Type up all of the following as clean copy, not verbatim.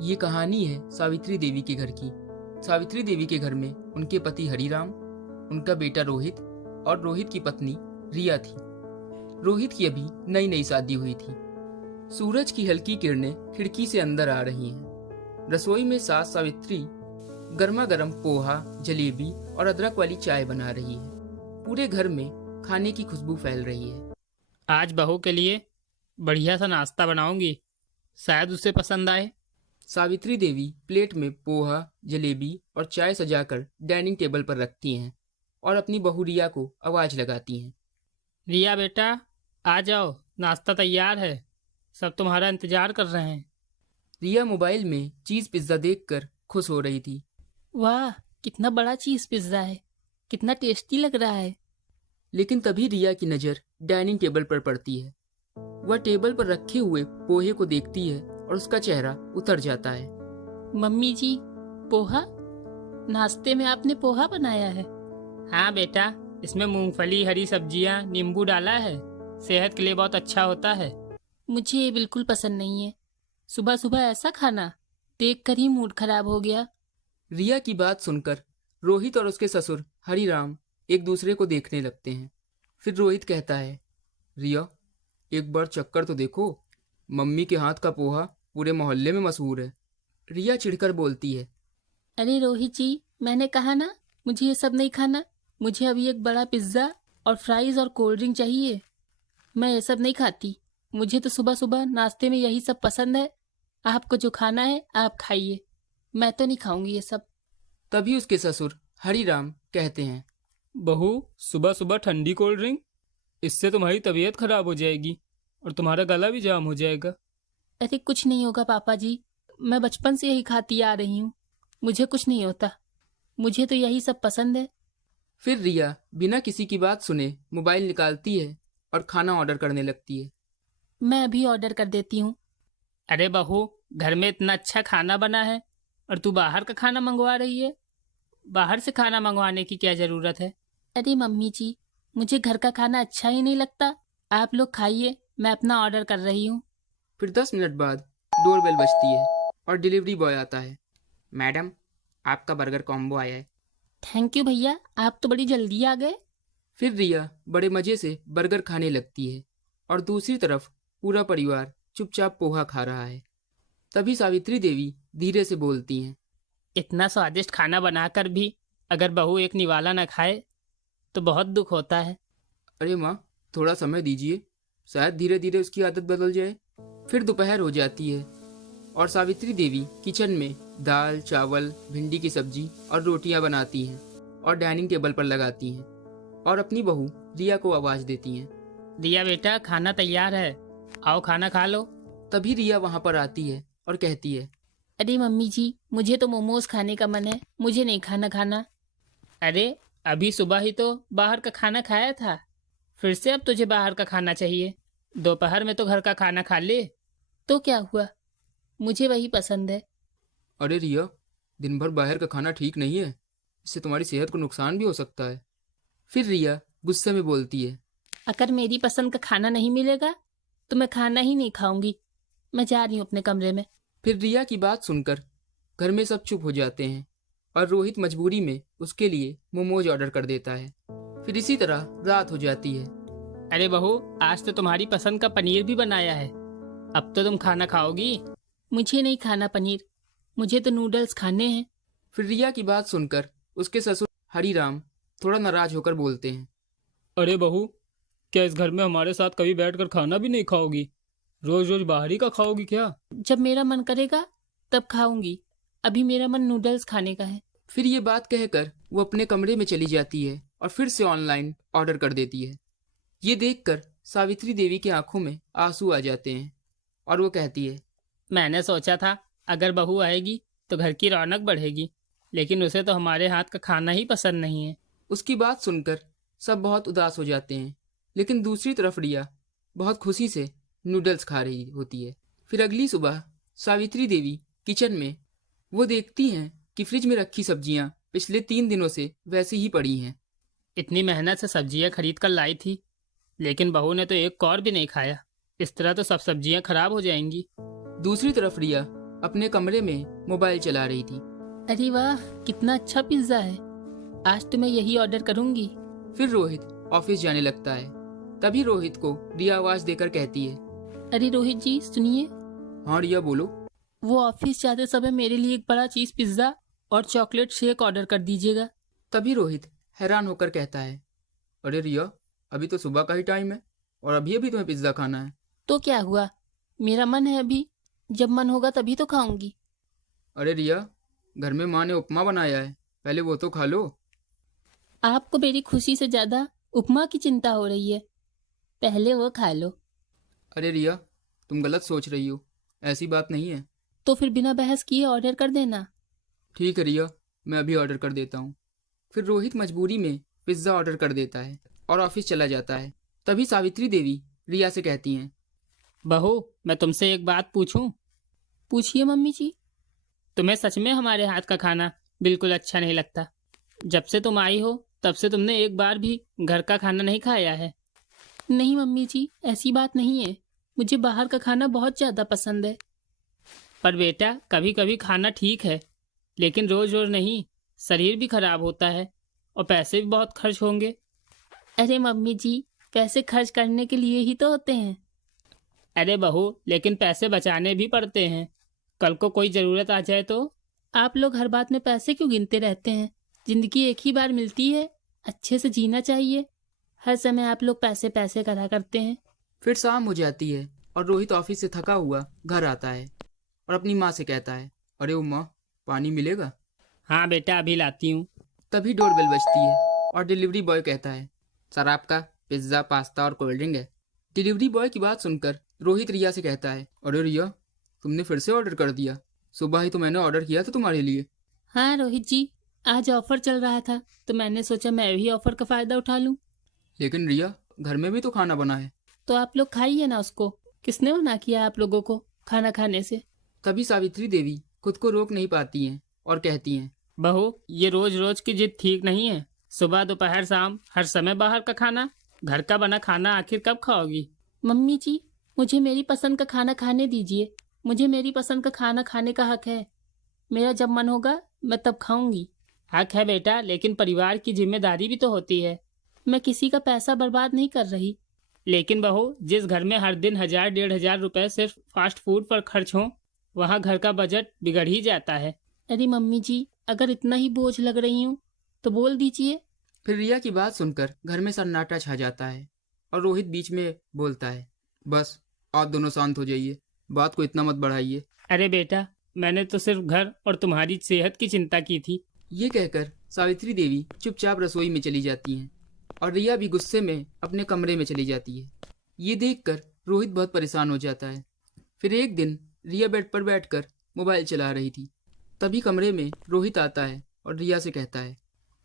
ये कहानी है सावित्री देवी के घर की। सावित्री देवी के घर में उनके पति हरिराम, उनका बेटा रोहित और रोहित की पत्नी रिया थी। रोहित की अभी नई नई शादी हुई थी। सूरज की हल्की किरणें खिड़की से अंदर आ रही हैं। रसोई में सास सावित्री गर्मा गर्म पोहा, जलेबी और अदरक वाली चाय बना रही है। पूरे घर में खाने की खुशबू फैल रही है। आज बहू के लिए बढ़िया सा नाश्ता बनाऊंगी, शायद उसे पसंद आए। सावित्री देवी प्लेट में पोहा, जलेबी और चाय सजाकर डाइनिंग टेबल पर रखती हैं और अपनी बहू रिया को आवाज लगाती हैं। रिया बेटा, आ जाओ, नाश्ता तैयार है, सब तुम्हारा इंतजार कर रहे हैं। रिया मोबाइल में चीज पिज्जा देखकर खुश हो रही थी। वाह, कितना बड़ा चीज पिज्जा है, कितना टेस्टी लग रहा है। लेकिन तभी रिया की नजर डाइनिंग टेबल पर पड़ती है। वह टेबल पर रखे हुए पोहे को देखती है और उसका चेहरा उतर जाता है। मम्मी जी, पोहा? नाश्ते में आपने पोहा बनाया है? हाँ बेटा, इसमें मूंगफली, हरी सब्जियां, नींबू डाला है, सेहत के लिए बहुत अच्छा होता है। मुझे ये बिल्कुल पसंद नहीं है। सुबह सुबह ऐसा खाना देखकर ही मूड खराब हो गया। रिया की बात सुनकर रोहित और उसके ससुर हरिराम एक दूसरे को देखने लगते हैं। फिर रोहित कहता है, रिया, एक बार चक्कर तो देखो, मम्मी के हाथ का पोहा पूरे मोहल्ले में मशहूर है। रिया चिढ़कर बोलती है, अरे रोहित जी, मैंने कहा ना, मुझे ये सब नहीं खाना। मुझे अभी एक बड़ा पिज्जा और फ्राइज और कोल्ड ड्रिंक चाहिए। मैं ये सब नहीं खाती। मुझे तो सुबह सुबह नाश्ते में यही सब पसंद है। आपको जो खाना है आप खाइए, मैं तो नहीं खाऊंगी ये सब। तभी उसके ससुर हरिराम कहते हैं, बहू, सुबह सुबह ठंडी कोल्ड ड्रिंक, इससे तुम्हारी तबीयत खराब हो जाएगी और तुम्हारा गला भी जाम हो जाएगा। अरे कुछ नहीं होगा पापा जी, मैं बचपन से यही खाती आ रही हूँ, मुझे कुछ नहीं होता। मुझे तो यही सब पसंद है। फिर रिया बिना किसी की बात सुने मोबाइल निकालती है और खाना ऑर्डर करने लगती है। मैं अभी ऑर्डर कर देती हूँ। अरे बहू, घर में इतना अच्छा खाना बना है और तू बाहर का खाना मंगवा रही है। बाहर से खाना मंगवाने की क्या जरूरत है? अरे मम्मी जी, मुझे घर का खाना अच्छा ही नहीं लगता। आप लोग खाइए, मैं अपना ऑर्डर कर रही हूँ। फिर 10 मिनट बाद डोरबेल बजती है और डिलीवरी बॉय आता है। मैडम, आपका बर्गर कॉम्बो आया है। थैंक यू भैया, आप तो बड़ी जल्दी आ गए। फिर रिया बड़े मजे से बर्गर खाने लगती है और दूसरी तरफ पूरा परिवार चुपचाप पोहा खा रहा है। तभी सावित्री देवी धीरे से बोलती हैं, इतना स्वादिष्ट खाना बनाकर भी अगर बहू एक निवाला न खाए तो बहुत दुख होता है। अरे माँ, थोड़ा समय दीजिए, शायद धीरे धीरे उसकी आदत बदल जाए। फिर दोपहर हो जाती है और सावित्री देवी किचन में दाल, चावल, भिंडी की सब्जी और रोटियां बनाती हैं और डाइनिंग टेबल पर लगाती हैं और अपनी बहू रिया को आवाज देती हैं। रिया बेटा, खाना तैयार है, आओ खाना खा लो। तभी रिया वहां पर आती है और कहती है, अरे मम्मी जी, मुझे तो मोमोज खाने का मन है, मुझे नहीं खाना। अरे अभी सुबह ही तो बाहर का खाना खाया था, फिर से अब तुझे बाहर का खाना चाहिए? दोपहर में तो घर का खाना खा ले। तो क्या हुआ, मुझे वही पसंद है। अरे रिया, दिन भर बाहर का खाना ठीक नहीं है, इससे तुम्हारी सेहत को नुकसान भी हो सकता है। फिर रिया गुस्से में बोलती है, अगर मेरी पसंद का खाना नहीं मिलेगा तो मैं खाना ही नहीं खाऊंगी। मैं जा रही हूँ अपने कमरे में। फिर रिया की बात सुनकर घर में सब चुप हो जाते हैं और रोहित मजबूरी में उसके लिए मोमोज ऑर्डर कर देता है। फिर इसी तरह रात हो जाती है। अरे बहू, आज तो तुम्हारी पसंद का पनीर भी बनाया है, अब तो तुम खाना खाओगी? मुझे नहीं खाना पनीर, मुझे तो नूडल्स खाने हैं। फिर रिया की बात सुनकर उसके ससुर हरिराम थोड़ा नाराज होकर बोलते हैं, अरे बहू, क्या इस घर में हमारे साथ कभी बैठकर खाना भी नहीं खाओगी? रोज रोज बाहर ही का खाओगी क्या? जब मेरा मन करेगा तब खाऊंगी, अभी मेरा मन नूडल्स खाने का है। फिर ये बात कहकर वो अपने कमरे में चली जाती है और फिर से ऑनलाइन ऑर्डर कर देती है। ये देखकर सावित्री देवी की आंखों में आंसू आ जाते हैं और वो कहती है, मैंने सोचा था अगर बहू आएगी तो घर की रौनक बढ़ेगी, लेकिन उसे तो हमारे हाथ का खाना ही पसंद नहीं है। उसकी बात सुनकर सब बहुत उदास हो जाते हैं, लेकिन दूसरी तरफ रिया बहुत खुशी से नूडल्स खा रही होती है। फिर अगली सुबह सावित्री देवी किचन में वो देखती हैं कि फ्रिज में रखी सब्जियां पिछले 3 दिनों से वैसी ही पड़ी हैं। इतनी मेहनत से सब्जियां खरीद कर लाई थी, लेकिन बहू ने तो एक कौर भी नहीं खाया। इस तरह तो सब सब्जियां खराब हो जाएंगी। दूसरी तरफ रिया अपने कमरे में मोबाइल चला रही थी। अरे वाह, कितना अच्छा पिज्ज़ा है। आज तो मैं यही ऑर्डर करूंगी। फिर रोहित ऑफिस जाने लगता है। तभी रोहित को रिया आवाज देकर कहती है। अरे रोहित जी सुनिए, हाँ रिया बोलो। वो ऑफिस जाते समय मेरे लिए एक बड़ा चीज़ पिज्ज़ा और चॉकलेट शेक ऑर्डर कर दीजिएगा। तभी रोहित हैरान होकर कहता है, अरे रिया अभी तो सुबह का ही टाइम है और अभी अभी तुम्हें पिज्ज़ा खाना है। तो क्या हुआ, मेरा मन है अभी, जब मन होगा तभी तो खाऊंगी। अरे रिया घर में माँ ने उपमा बनाया है, पहले वो तो खा लो। आपको मेरी खुशी से ज़्यादा उपमा की चिंता हो रही है, पहले वो खा लो। अरे रिया तुम गलत सोच रही हो, ऐसी बात नहीं है। तो फिर बिना बहस किए ऑर्डर कर देना। ठीक है रिया, मैं अभी ऑर्डर कर देता हूँ। फिर रोहित मजबूरी में पिज्ज़ा ऑर्डर कर देता है और ऑफिस चला जाता है। तभी सावित्री देवी रिया से कहती हैं, बहू मैं तुमसे एक बात पूछूं? पूछिए मम्मी जी। तुम्हें सच में हमारे हाथ का खाना बिल्कुल अच्छा नहीं लगता? जब से तुम आई हो तब से तुमने एक बार भी घर का खाना नहीं खाया है। नहीं मम्मी जी, ऐसी बात नहीं है, मुझे बाहर का खाना बहुत ज़्यादा पसंद है। पर बेटा कभी कभी खाना ठीक है, लेकिन रोज रोज नहीं। शरीर भी खराब होता है और पैसे भी बहुत खर्च होंगे। अरे मम्मी जी, पैसे खर्च करने के लिए ही तो होते हैं। अरे बहू लेकिन पैसे बचाने भी पड़ते हैं, कल को कोई ज़रूरत आ जाए तो। आप लोग हर बात में पैसे क्यों गिनते रहते हैं? जिंदगी एक ही बार मिलती है, अच्छे से जीना चाहिए। हर समय आप लोग पैसे पैसे करा करते हैं। फिर शाम हो जाती है और रोहित ऑफिस से थका हुआ घर आता है और अपनी माँ से कहता है, अरे उम्मा पानी मिलेगा? हाँ बेटा अभी लाती हूँ। तभी डोरबेल बजती है और डिलीवरी बॉय कहता है, सर आपका पिज्ज़ा पास्ता और कोल्ड ड्रिंक है। डिलीवरी बॉय की बात सुनकर रोहित रिया से कहता है, अरे रिया तुमने फिर से ऑर्डर कर दिया, सुबह ही तो मैंने ऑर्डर किया था तुम्हारे लिए। हाँ रोहित जी, आज ऑफर चल रहा था तो मैंने सोचा मैं भी ऑफर का फ़ायदा उठा लूँ। लेकिन रिया घर में भी तो खाना बना है। तो आप लोग खाइए ना उसको, किसने मना किया आप लोगों को खाना खाने से? तभी सावित्री देवी खुद को रोक नहीं पाती हैं और कहती हैं, बहू ये रोज रोज की जिद ठीक नहीं है। सुबह दोपहर शाम हर समय बाहर का खाना, घर का बना खाना आखिर कब खाओगी? मम्मी जी, मुझे मेरी पसंद का खाना खाने दीजिए। मुझे मेरी पसंद का खाना खाने का हक है। मेरा जब मन होगा मैं तब खाऊंगी। हक है बेटा, लेकिन परिवार की जिम्मेदारी भी तो होती है। मैं किसी का पैसा बर्बाद नहीं कर रही। लेकिन बहू जिस घर में हर दिन 1000-1500 रुपए सिर्फ फास्ट फूड पर खर्च हो, वहाँ घर का बजट बिगड़ ही जाता है। अरे मम्मी जी, अगर इतना ही बोझ लग रही हूँ तो बोल दीजिए। फिर रिया की बात सुनकर घर में सन्नाटा छा जाता है और रोहित बीच में बोलता है, बस आप दोनों शांत हो जाइए, बात को इतना मत बढ़ाइए। अरे बेटा मैंने तो सिर्फ घर और तुम्हारी सेहत की चिंता की थी। ये कहकर सावित्री देवी चुपचाप रसोई में चली जाती हैं और रिया भी गुस्से में अपने कमरे में चली जाती है। ये देखकर रोहित बहुत परेशान हो जाता है। फिर एक दिन रिया बेड पर बैठकर मोबाइल चला रही थी। तभी कमरे में रोहित आता है और रिया से कहता है,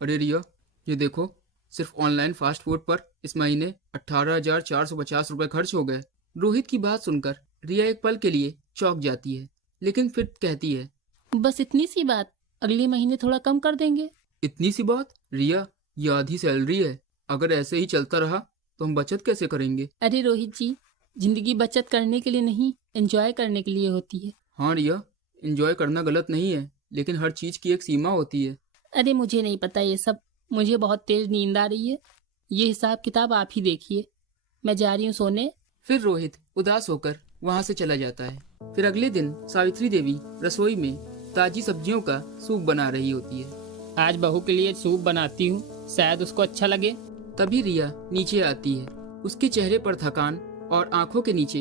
अरे रिया ये देखो, सिर्फ ऑनलाइन फास्ट फूड पर इस महीने 18,450 रुपये खर्च हो गए। रोहित की बात सुनकर रिया एक पल के लिए चौंक जाती है, लेकिन फिर कहती है, बस इतनी सी बात, अगले महीने थोड़ा कम कर देंगे। इतनी सी बात? रिया ये आधी सैलरी है, अगर ऐसे ही चलता रहा तो हम बचत कैसे करेंगे? अरे रोहित जी, जिंदगी बचत करने के लिए नहीं, एंजॉय करने के लिए होती है। हाँ रिया, एंजॉय करना गलत नहीं है, लेकिन हर चीज़ की एक सीमा होती है। अरे मुझे नहीं पता ये सब, मुझे बहुत तेज नींद आ रही है। ये हिसाब किताब आप ही देखिए, मैं जा रही हूँ सोने। फिर रोहित उदास होकर वहाँ से चला जाता है। फिर अगले दिन सावित्री देवी रसोई में ताजी सब्जियों का सूप बना रही होती है। आज बहू के लिए सूप बनाती हूँ, शायद उसको अच्छा लगे। तभी रिया नीचे आती है। उसके चेहरे पर थकान और आंखों के नीचे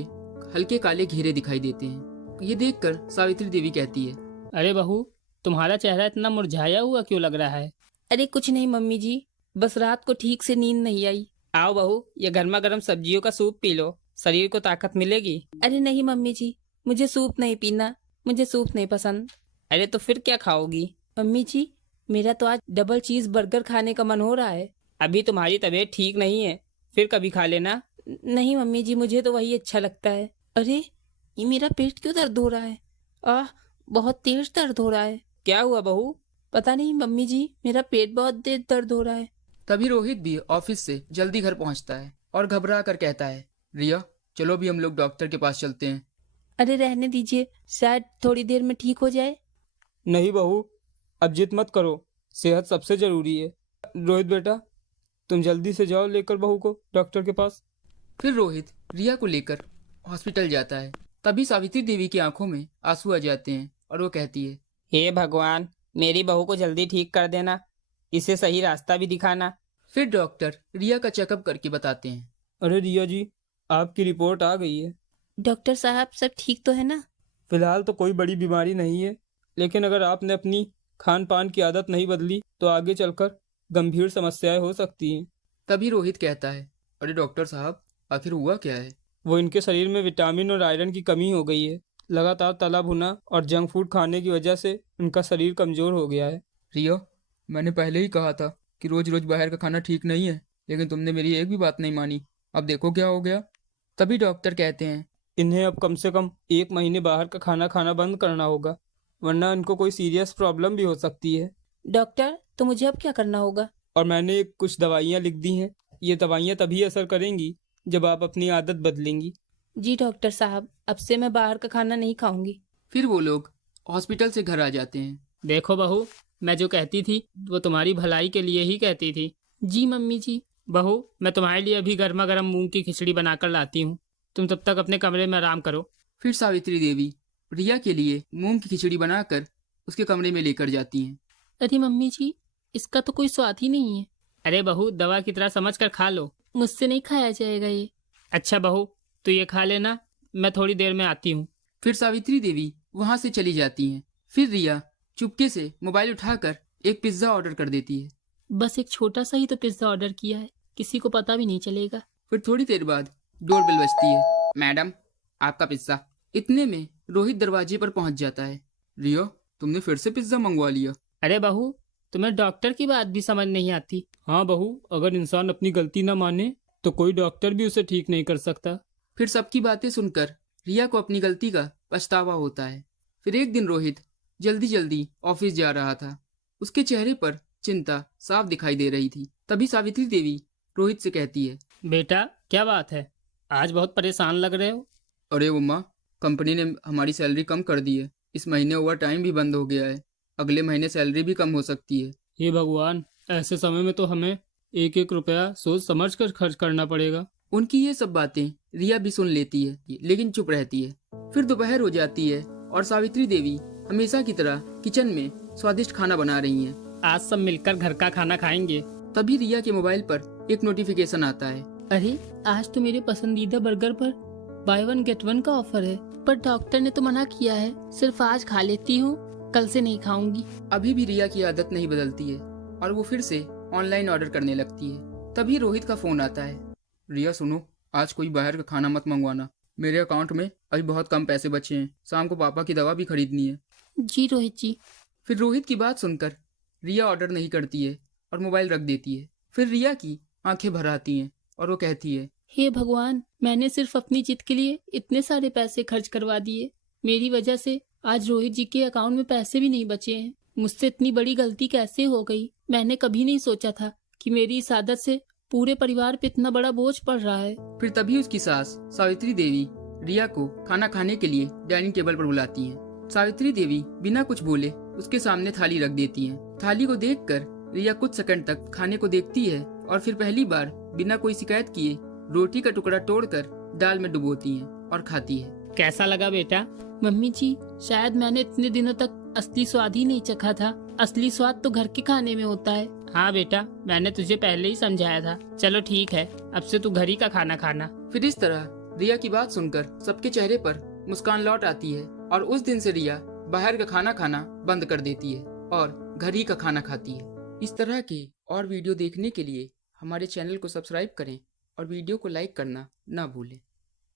हल्के काले घेरे दिखाई देते हैं। ये देखकर सावित्री देवी कहती है, अरे बहू तुम्हारा चेहरा इतना मुरझाया हुआ क्यों लग रहा है? अरे कुछ नहीं मम्मी जी, बस रात को ठीक से नींद नहीं आई। आओ बहू ये गर्मा गर्म सब्जियों का सूप पी लो, शरीर को ताकत मिलेगी। अरे नहीं मम्मी जी, मुझे सूप नहीं पीना, मुझे सूप नहीं पसंद। अरे तो फिर क्या खाओगी? मम्मी जी, मेरा तो आज डबल चीज बर्गर खाने का मन हो रहा है। अभी तुम्हारी तबीयत ठीक नहीं है, फिर कभी खा लेना। नहीं मम्मी जी, मुझे तो वही अच्छा लगता है। अरे ये मेरा पेट क्यों दर्द हो रहा है? बहुत तेज दर्द हो रहा है। क्या हुआ बहू? पता नहीं मम्मी जी, मेरा पेट बहुत तेज दर्द हो रहा है। तभी रोहित भी ऑफिस से जल्दी घर पहुंचता है और घबरा कर कहता है, रिया चलो भी हम लोग डॉक्टर के पास चलते हैं। अरे रहने दीजिए, शायद थोड़ी देर में ठीक हो जाए। नहीं बहू, अब जिद मत करो, सेहत सबसे जरूरी है। रोहित बेटा, तुम जल्दी से जाओ लेकर बहू को डॉक्टर के पास। फिर रोहित रिया को लेकर हॉस्पिटल जाता है। तभी सावित्री देवी की आंखों में आंसू आ जाते हैं और वो कहती है, हे भगवान, मेरी बहू को जल्दी ठीक कर देना, इसे सही रास्ता भी दिखाना। फिर डॉक्टर रिया का चेकअप करके बताते हैं। अरे रिया जी, आपकी रिपोर्ट आ गई है। डॉक्टर साहब, सब ठीक तो है ना? फिलहाल तो कोई बड़ी बीमारी नहीं है, लेकिन अगर आपने अपनी खान पान की आदत नहीं बदली तो आगे चलकर गंभीर समस्याएं हो सकती हैं। तभी रोहित कहता है, अरे डॉक्टर साहब, आखिर हुआ क्या है? वो इनके शरीर में विटामिन और आयरन की कमी हो गई है। लगातार तला भुना और जंक फूड खाने की वजह से उनका शरीर कमजोर हो गया है। रिया, मैंने पहले ही कहा था कि रोज रोज बाहर का खाना ठीक नहीं है, लेकिन तुमने मेरी एक भी बात नहीं मानी। अब देखो क्या हो गया। तभी डॉक्टर कहते हैं, इन्हें अब कम से कम 1 महीने बाहर का खाना खाना बंद करना होगा, वरना इनको कोई सीरियस प्रॉब्लम भी हो सकती है। डॉक्टर, तो मुझे अब क्या करना होगा? और मैंने कुछ दवाइयाँ लिख दी हैं। ये दवाइयाँ तभी असर करेंगी जब आप अपनी आदत बदलेंगी। जी डॉक्टर साहब, अब से मैं बाहर का खाना नहीं खाऊंगी। फिर वो लोग हॉस्पिटल से घर आ जाते हैं। देखो बहू, मैं जो कहती थी वो तुम्हारी भलाई के लिए ही कहती थी। जी मम्मी जी। बहू, मैं तुम्हारे लिए अभी गर्मा गर्म मूंग की खिचड़ी बनाकर लाती हूँ, तुम तब तक अपने कमरे में आराम करो। फिर सावित्री देवी रिया के लिए मूंग की खिचड़ी बनाकर उसके कमरे में लेकर जाती हैं। अरे मम्मी जी, इसका तो कोई स्वाद ही नहीं है। अरे बहू, दवा की तरह समझ कर खा लो। मुझसे नहीं खाया जाएगा ये। अच्छा बहू, तो ये खा लेना, मैं थोड़ी देर में आती हूँ। फिर सावित्री देवी वहां से चली जाती हैं। फिर रिया चुपके से मोबाइल उठाकर एक पिज्जा ऑर्डर कर देती है। बस एक छोटा सा ही तो पिज्जा ऑर्डर किया है, किसी को पता भी नहीं चलेगा। फिर थोड़ी देर बाद डोरबेल बजती है। मैडम, आपका पिज्जा। इतने में रोहित दरवाजे पर पहुंच जाता है। रिया, तुमने फिर से पिज्जा मंगवा लिया। अरे बहू, तुम्हें डॉक्टर की बात भी समझ नहीं आती। हाँ बहू, अगर इंसान अपनी गलती ना माने तो कोई डॉक्टर भी उसे ठीक नहीं कर सकता। फिर सबकी बातें सुनकर रिया को अपनी गलती का पछतावा होता है। फिर एक दिन रोहित जल्दी जल्दी ऑफिस जा रहा था। उसके चेहरे पर चिंता साफ दिखाई दे रही थी। तभी सावित्री देवी रोहित से कहती है, बेटा, क्या बात है, आज बहुत परेशान लग रहे हो। अरे उम्मा, कंपनी ने हमारी सैलरी कम कर दी है। इस महीने ओवर टाइम भी बंद हो गया है। अगले महीने सैलरी भी कम हो सकती है। हे भगवान, ऐसे समय में तो हमें एक एक रुपया सोच समझ कर खर्च करना पड़ेगा। उनकी ये सब बातें रिया भी सुन लेती है, लेकिन चुप रहती है। फिर दोपहर हो जाती है और सावित्री देवी हमेशा की तरह किचन में स्वादिष्ट खाना बना रही हैं। आज सब मिलकर घर का खाना खाएंगे। तभी रिया के मोबाइल पर एक नोटिफिकेशन आता है। अरे, आज तो मेरे पसंदीदा बर्गर पर बाय वन गेट वन का ऑफर है, पर डॉक्टर ने तो मना किया है, सिर्फ आज खा लेती हूँ, कल से नहीं खाऊंगी। अभी भी रिया की आदत नहीं बदलती है और वो फिर से ऑनलाइन ऑर्डर करने लगती है। तभी रोहित का फोन आता है। रिया सुनो, आज कोई बाहर का खाना मत मंगवाना। मेरे अकाउंट में अभी बहुत कम पैसे बचे हैं। शाम को पापा की दवा भी खरीदनी है। जी रोहित जी। फिर रोहित की बात सुनकर रिया ऑर्डर नहीं करती है और मोबाइल रख देती है। फिर रिया की आंखें भर आती हैं और वो कहती है, हे भगवान, मैंने सिर्फ अपनी जिद के लिए इतने सारे पैसे खर्च करवा दिए। मेरी वजह से आज रोहित जी के अकाउंट में पैसे भी नहीं बचे हैं। मुझसे इतनी बड़ी गलती कैसे हो गई? मैंने कभी नहीं सोचा था कि मेरी इस आदत से पूरे परिवार पे इतना बड़ा बोझ पड़ रहा है। फिर तभी उसकी सास सावित्री देवी रिया को खाना खाने के लिए डाइनिंग टेबल पर बुलाती हैं। सावित्री देवी बिना कुछ बोले उसके सामने थाली रख देती हैं। थाली को देखकर रिया कुछ सेकंड तक खाने को देखती है और फिर पहली बार बिना कोई शिकायत किए रोटी का टुकड़ा तोड़कर दाल में डुबोती है और खाती है। कैसा लगा बेटा? मम्मी जी, शायद मैंने इतने दिनों तक असली स्वाद ही नहीं चखा था। असली स्वाद तो घर के खाने में होता है। हाँ बेटा, मैंने तुझे पहले ही समझाया था। चलो ठीक है, अब से तू घर ही का खाना खाना। फिर इस तरह रिया की बात सुनकर सबके चेहरे पर मुस्कान लौट आती है और उस दिन से रिया बाहर का खाना खाना बंद कर देती है और घर ही का खाना खाती है। इस तरह के और वीडियो देखने के लिए हमारे चैनल को सब्सक्राइब करें और वीडियो को लाइक करना ना भूलें।